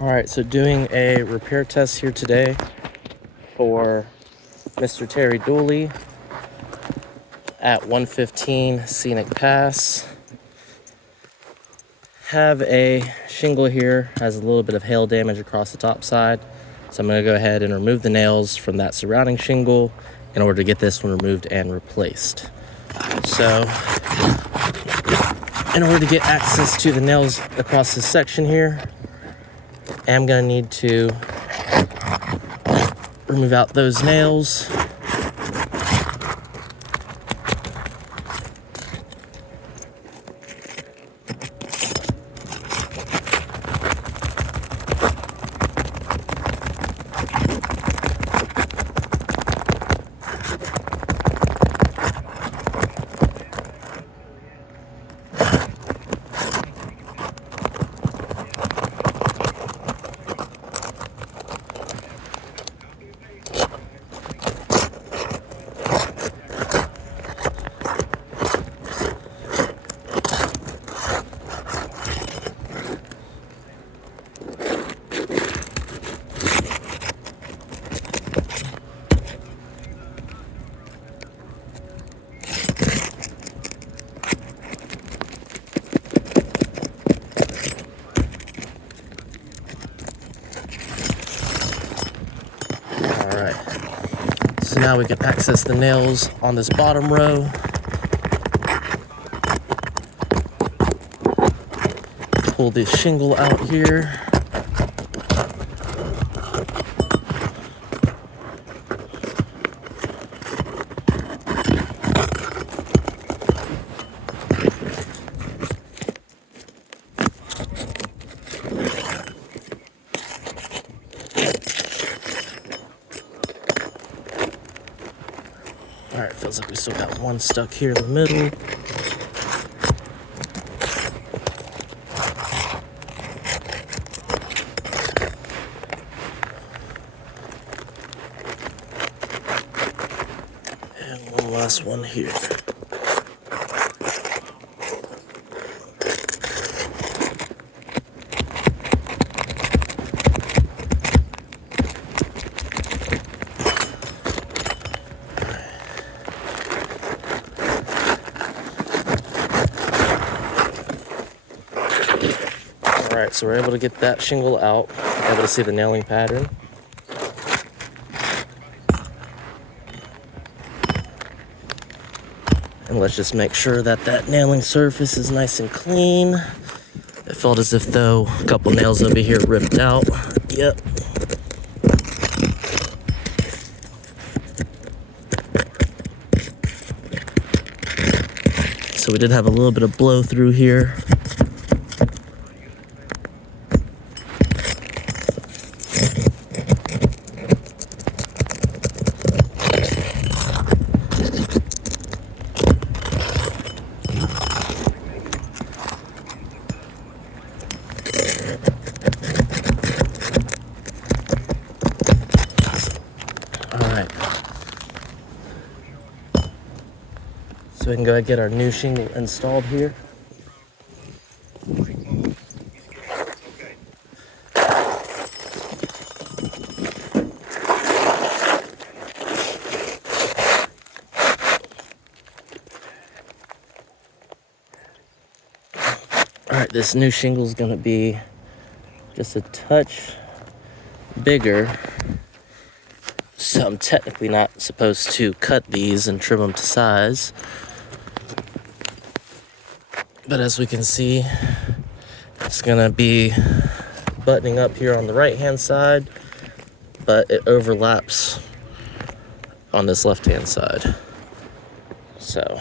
Alright, so doing a repair test here today for Mr. Terry Dooley at 115 Scenic Pass. Have a shingle here, has a little bit of hail damage across the top side. So I'm going to go ahead and remove the nails from that surrounding shingle in order to get this one removed and replaced. So in order to get access to the nails across this section here, I'm going to need to remove out those nails. Alright, so now we can access the nails on this bottom row. Pull this shingle out here. Alright, feels like we still got one stuck here in the middle. And one last one here. Alright, so we're able to get that shingle out, able to see the nailing pattern. And let's just make sure that that nailing surface is nice and clean. It felt as if though a couple nails over here ripped out. Yep. So we did have a little bit of blow through here. Alright, so we can go ahead and get our new shingle installed here. Alright, this new shingle is going to be just a touch bigger. So I'm technically not supposed to cut these and trim them to size. But as we can see, it's gonna be buttoning up here on the right-hand side, but it overlaps on this left-hand side. So